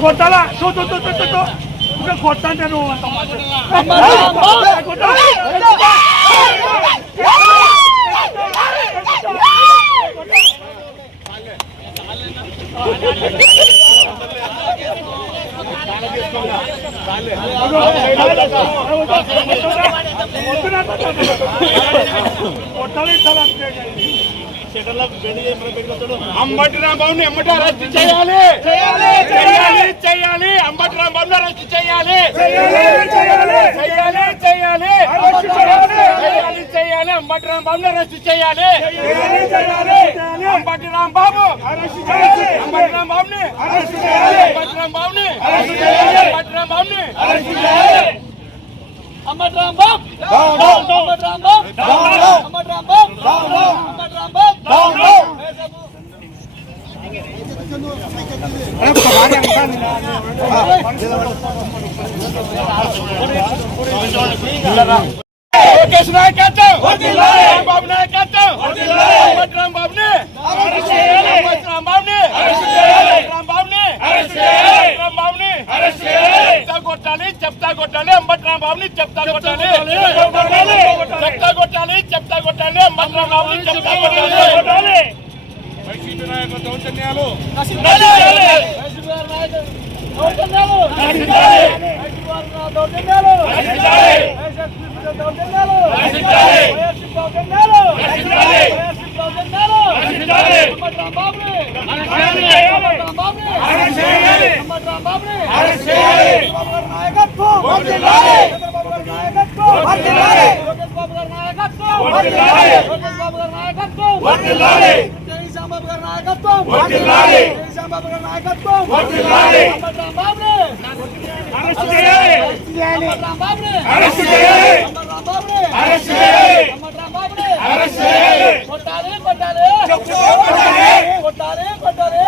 కొట్టాలా చూ చూ చూ చూ చూ ఇంకా కొట్టంటే నువ్వు అంత కొట్టాలి ఇట్టాలంటే అంబటి రాంబాబుని ఎమ్మట అరెస్ట్ చేయాలి. చేయాలి చేయాలి చేయాలి. అంబటి రాంబాబుని అరెస్ట్ చేయాలి. చేయాలి చేయాలి. చేయాలి చేయాలి. చేయాలి. అంబటి రాంబాబుని అరెస్ట్ చేయాలి. అంబటి రాంబాబు అంబటి రాంబాబుని అంబటి రాంబాబుని అంబటి రాంబాబుని అంబటి రాంబాబు అంబటి రాంబాబు అంబటి రాంబాబు అంబటి రాంబాబు లోకేష్ నాయకత్వం రాంబాబు నాయకత్వం అంబటి రాంబాబుని అంబటి రాంబాబుని రాంబాబుని రాంబాబుని చెప్తా కొట్టాలి చెప్తా కొట్టాలి అంబటి రాంబాబుని చెప్తా కొట్టాలి చెప్తా కొట్టాలి చెప్తా కొట్టాలి అంబటి రాంబాబుని చెప్తా కొట్టాలి వైసీపీ నాయకుల నాయకత్వం నాయకత్వం నాయకత్వం నాయకత్వం. నాయకత్వం. కొట్టాలి కొట్టాలి. కొట్టాలి. కొట్టాలి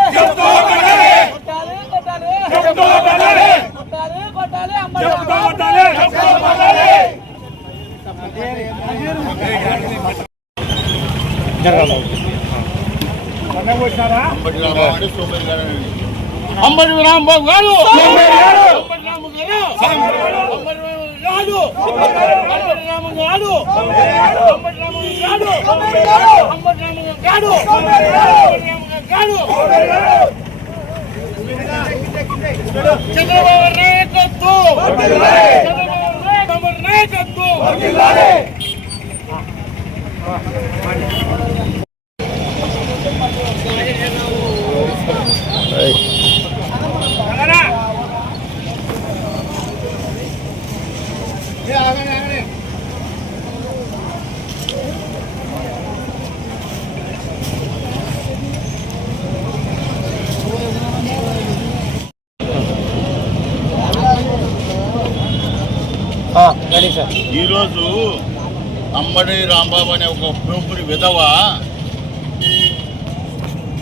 అంబటి రాంబాబు గారు సోమేరు గారు. అంబటి రాంబాబు గారు అంబటి రాంబాబు గారు అంబటి రాంబాబు గారు అంబటి రాంబాబు గారు అంబటి రాంబాబు గారు అంబటి రాంబాబు గారు చంద్రబాబు నాయకత్వం చంద్రబాబు నాయకత్వం ఈరోజు అంబడి రాంబాబు అనే ఒక ప్రోపురి విధవ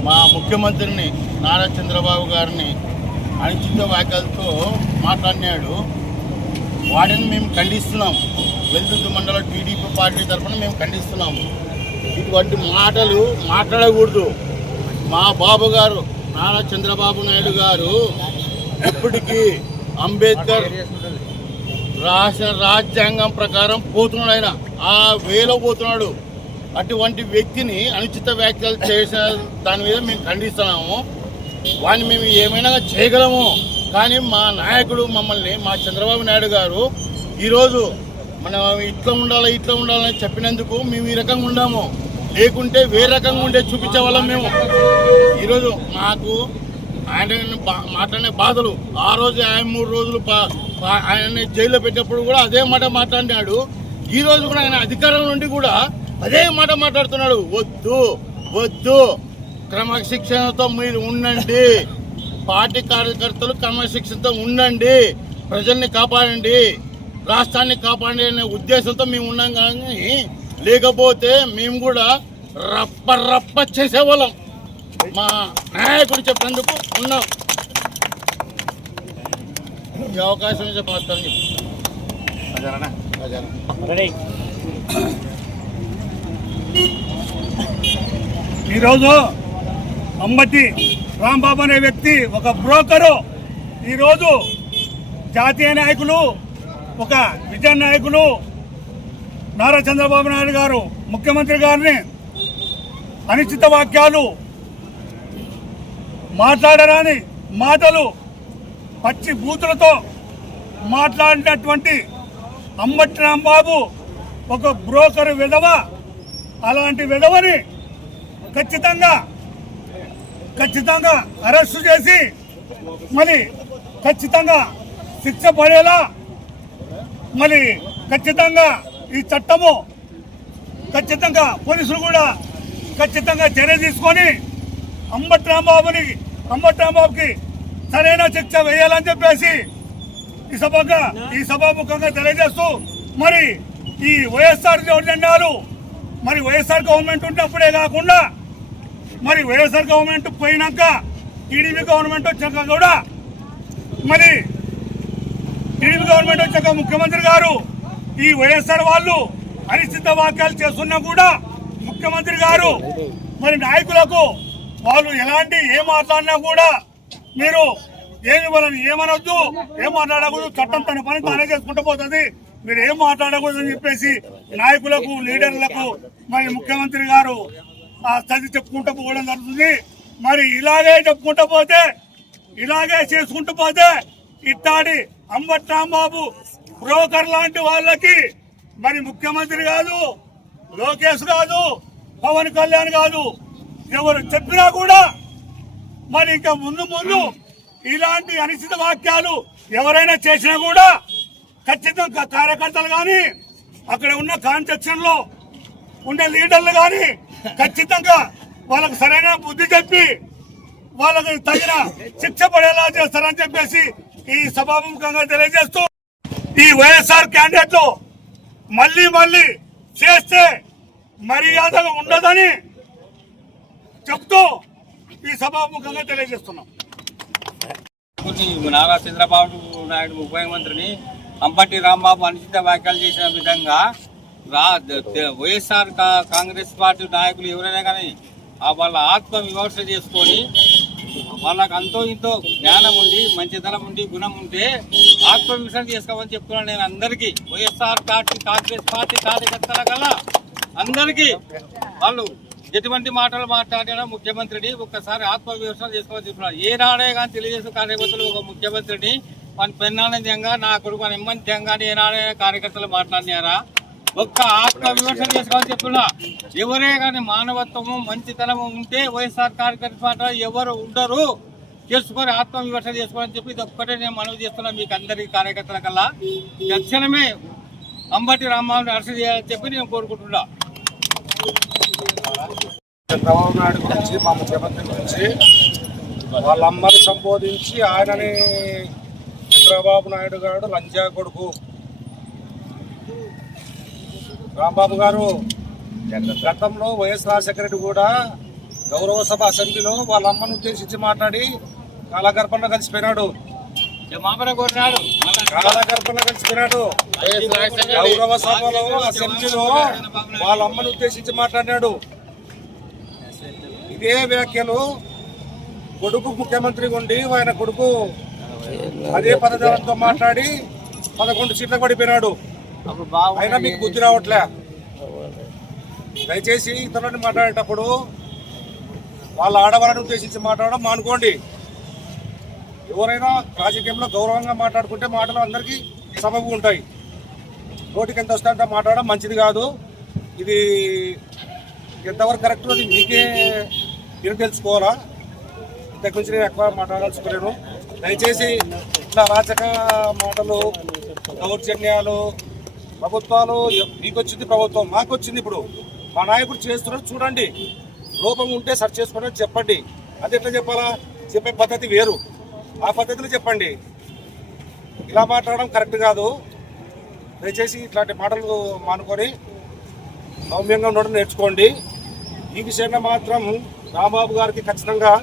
మా ముఖ్యమంత్రిని నారా చంద్రబాబు గారిని అనిశ్చిత వ్యాఖ్యలతో మాట్లాడినాడు. వాడిని మేము ఖండిస్తున్నాం వెల్దుర్తి మండల టీడీపీ పార్టీ తరఫున మేము ఖండిస్తున్నాము. ఇటువంటి మాటలు మాట్లాడకూడదు. మా బాబు గారు నారా చంద్రబాబు నాయుడు గారు ఇప్పటికీ అంబేద్కర్ రాష్ట్ర రాజ్యాంగం ప్రకారం పోతున్నాడు ఆయన. ఆ వేలో పోతున్నాడు. అటువంటి వ్యక్తిని అనుచిత వ్యాఖ్యలు చేసిన దాని మీద మేము ఖండిస్తున్నాము. వాడిని మేము ఏమైనా చేయగలము? కానీ మా నాయకుడు మమ్మల్ని మా చంద్రబాబు నాయుడు గారు ఈరోజు మనం ఇట్లా ఉండాలి ఇట్లా ఉండాలని చెప్పినందుకు మేము ఈ రకంగా ఉండాము. లేకుంటే వేరే రకంగా ఉండే చూపించే వాళ్ళం మేము. ఈరోజు మాకు ఆయన మాట్లాడే బాధలు. ఆ రోజు ఆయన మూడు రోజులు పా- ఆయన్ని జైల్లో పెట్టినప్పుడు కూడా అదే మాట మాట్లాడినాడు. ఈ రోజు కూడా ఆయన అధికారం నుండి కూడా అదే మాట మాట్లాడుతున్నాడు. వద్దు వద్దు. క్రమశిక్షణతో మీరు ఉండండి. పార్టీ కార్యకర్తలు క్రమశిక్షణతో ఉండండి ప్రజల్ని కాపాడండి రాష్ట్రాన్ని కాపాడండి అనే ఉద్దేశంతో మేము ఉన్నాం కానీ లేకపోతే మేము కూడా రప్ప రప్ప చేసేవాళ్ళం. మా నాయకుడు చెప్పినందుకు ఉన్నాం. ఈ అవకాశం ఇచ్చే మాత్రం ఈరోజు అంబటి రాంబాబు అనే వ్యక్తి ఒక బ్రోకరు. ఈరోజు జాతీయ నాయకులు ఒక విజయ నాయకులు నారా చంద్రబాబు నాయుడు గారు ముఖ్యమంత్రి గారిని అనిశ్చిత వాక్యాలు మాట్లాడరాని మాటలు పచ్చి బూతులతో మాట్లాడినటువంటి అంబటి రాంబాబు ఒక బ్రోకరు విధవ. అలాంటి విధవని ఖచ్చితంగా ఖచ్చితంగా అరెస్టు చేసి మరి ఖచ్చితంగా శిక్ష పడేలా మరి ఖచ్చితంగా ఈ చట్టము ఖచ్చితంగా పోలీసులు కూడా ఖచ్చితంగా చర్య తీసుకొని అంబట్ రాంబాబుని అంబట్ రాంబాబుకి సరైన శిక్ష వేయాలని చెప్పేసి ఈ సభగా ఈ సభాముఖంగా తెలియజేస్తూ మరి ఈ వైఎస్ఆర్ జెండాలు మరి వైఎస్ఆర్ గవర్నమెంట్ ఉన్నప్పుడే కాకుండా మరి వైఎస్ఆర్ గవర్నమెంట్ పోయినాక టీడీపీ గవర్నమెంట్ వచ్చాక కూడా మరి టీడీపీ గవర్నమెంట్ వచ్చాక ముఖ్యమంత్రి గారు ఈ వైఎస్ఆర్ వాళ్ళు అనిశ్చిత వాక్యాలు చేస్తున్నా కూడా ముఖ్యమంత్రి గారు మరి నాయకులకు వాళ్ళు ఎలాంటి ఏం మాట్లాడినా కూడా మీరు ఏమి వాళ్ళని ఏమనొద్దు ఏం మాట్లాడకూడదు చట్టం తన పని తానే చేసుకుంటూ పోతుంది. మీరు ఏం మాట్లాడకూడదు అని చెప్పేసి నాయకులకు లీడర్లకు మరి ముఖ్యమంత్రి గారు ఆ చెప్పుకుంటూ పోవడం జరుగుతుంది. మరి ఇలాగే చెప్పుకుంటూ పోతే ఇలాగే చేసుకుంటూ పోతే ఇట్టాడి అంబట్ రాంబాబు బ్రోకర్ లాంటి వాళ్ళకి మరి ముఖ్యమంత్రి కాదు లోకేష్ కాదు పవన్ కళ్యాణ్ కాదు ఎవరు చెప్పినా కూడా మరి ఇంకా ముందు ముందు ఇలాంటి అనిశ్చిత వాక్యాలు ఎవరైనా చేసినా కూడా ఖచ్చితంగా కార్యకర్తలు కానీ అక్కడ ఉన్న కాన్స్ట్రక్షన్లో ఉండే లీడర్లు కానీ ఖచ్చితంగా వాళ్ళకు సరైన బుద్ధి చెప్పి వాళ్ళకి తగిన శిక్ష పడేలా చేస్తారని చెప్పేసి ఈ సభాముఖంగా తెలియజేస్తూ ఈ వైఎస్ఆర్ క్యాండిడేట్లు మళ్ళీ మళ్ళీ చేస్తే మర్యాదగా ఉండదని చెప్తూ ఈ సభాముఖంగా తెలియజేస్తున్నాం. నారా చంద్రబాబు నాయుడు ముఖ్యమంత్రిని అంపటి రాంబాబు అనుచిత వ్యాఖ్యలు చేసిన విధంగా రా వైఎస్ఆర్ కా- కాంగ్రెస్ పార్టీ నాయకులు ఎవరైనా కానీ ఆ వాళ్ళ ఆత్మ విమర్శ చేసుకొని వాళ్ళకి అంతో ఇంతో జ్ఞానం ఉండి మంచితనం ఉండి గుణం ఉంటే ఆత్మవిమర్శన చేసుకోమని చెప్తున్నాను నేను అందరికీ. వైఎస్ఆర్ పార్టీ కాంగ్రెస్ పార్టీ కార్యకర్తల కల్లా అందరికీ వాళ్ళు ఎటువంటి మాటలు మాట్లాడినా ముఖ్యమంత్రిని ఒక్కసారి ఆత్మవిమర్శన చేసుకోమని చెప్తున్నారు ఏ నాడే కానీ తెలియజేసిన కార్యకర్తలు ఒక ముఖ్యమంత్రిని మన పెన్నానందంగా నా కొడుకు మన ఎమ్మంత్యంగా ఏ నాడే కార్యకర్తలు మాట్లాడినారా? ఒక్క ఆత్మ విమర్శ చేసుకోవాలని చెప్తున్నా. ఎవరే కానీ మానవత్వము మంచితనము ఉంటే వైఎస్ఆర్ కార్యకర్త పార్టీ ఎవరు ఉండరు. చేసుకొని ఆత్మ విమర్శ చేసుకోవాలని చెప్పి ఇది ఒక్కటే నేను మనవి చేస్తున్నా మీకు అందరి కార్యకర్తల కల్లా. తక్షణమే అంబటి రామారావు అరెస్ట్ చేయాలని చెప్పి నేను కోరుకుంటున్నా. చంద్రబాబు నాయుడు గురించి మా ముఖ్యమంత్రి గురించి వాళ్ళ సంబోధించి ఆయనని చంద్రబాబు నాయుడు గారు లంజా కొడుకు. రాంబాబు గారు గతంలో వైఎస్ రాజశేఖర రెడ్డి కూడా గౌరవ సభ అసెంబ్లీలో వాళ్ళ అమ్మను ఉద్దేశించి మాట్లాడి కాలగర్భంలో కలిసిపోయినాడు. కాలగర్భంలో కలిసిపోయినాడు. గౌరవ సభలో అసెంబ్లీలో వాళ్ళ అమ్మను ఉద్దేశించి మాట్లాడినాడు. ఇదే వ్యాఖ్యలు కొడుకు ముఖ్యమంత్రి ఉండి ఆయన కొడుకు అదే పదజాలంతో మాట్లాడి పదకొండు సీట్లకు పడిపోయినాడు అయినా మీకు బుద్ధి రావట్లే. దయచేసి ఇతరులని మాట్లాడేటప్పుడు వాళ్ళ ఆడవాళ్ళని ఉద్దేశించి మాట్లాడడం మానుకోండి. ఎవరైనా రాజకీయంలో గౌరవంగా మాట్లాడుకుంటే మాటలు అందరికీ సబబు ఉంటాయి. నోటికి ఎంత వస్తే అంత మాట్లాడడం మంచిది కాదు. ఇది ఎంతవరకు కరెక్ట్ అది మీకే మీరు తెలుసుకోవాలా? ఇంతకు మించి నేను ఎక్కువ మాట్లాడాల్సుకోలేను దయచేసి ఇట్లా రాచక మాటలు దౌర్జన్యాలు ప్రభుత్వాలు మీకు వచ్చింది ప్రభుత్వం మాకు వచ్చింది ఇప్పుడు. మా నాయకుడు చేస్తున్నారు చూడండి. లోపం ఉంటే సర్చ్ చేసుకోండి చెప్పండి. అది ఎట్లా చెప్పాలా? చెప్పే పద్ధతి వేరు. ఆ పద్ధతిలో చెప్పండి. ఇలా మాట్లాడడం కరెక్ట్ కాదు. దయచేసి ఇట్లాంటి మాటలు మానుకొని సౌమ్యంగా ఉండడం నేర్చుకోండి. ఈ విషయంగా మాత్రం రాంబాబు గారికి ఖచ్చితంగా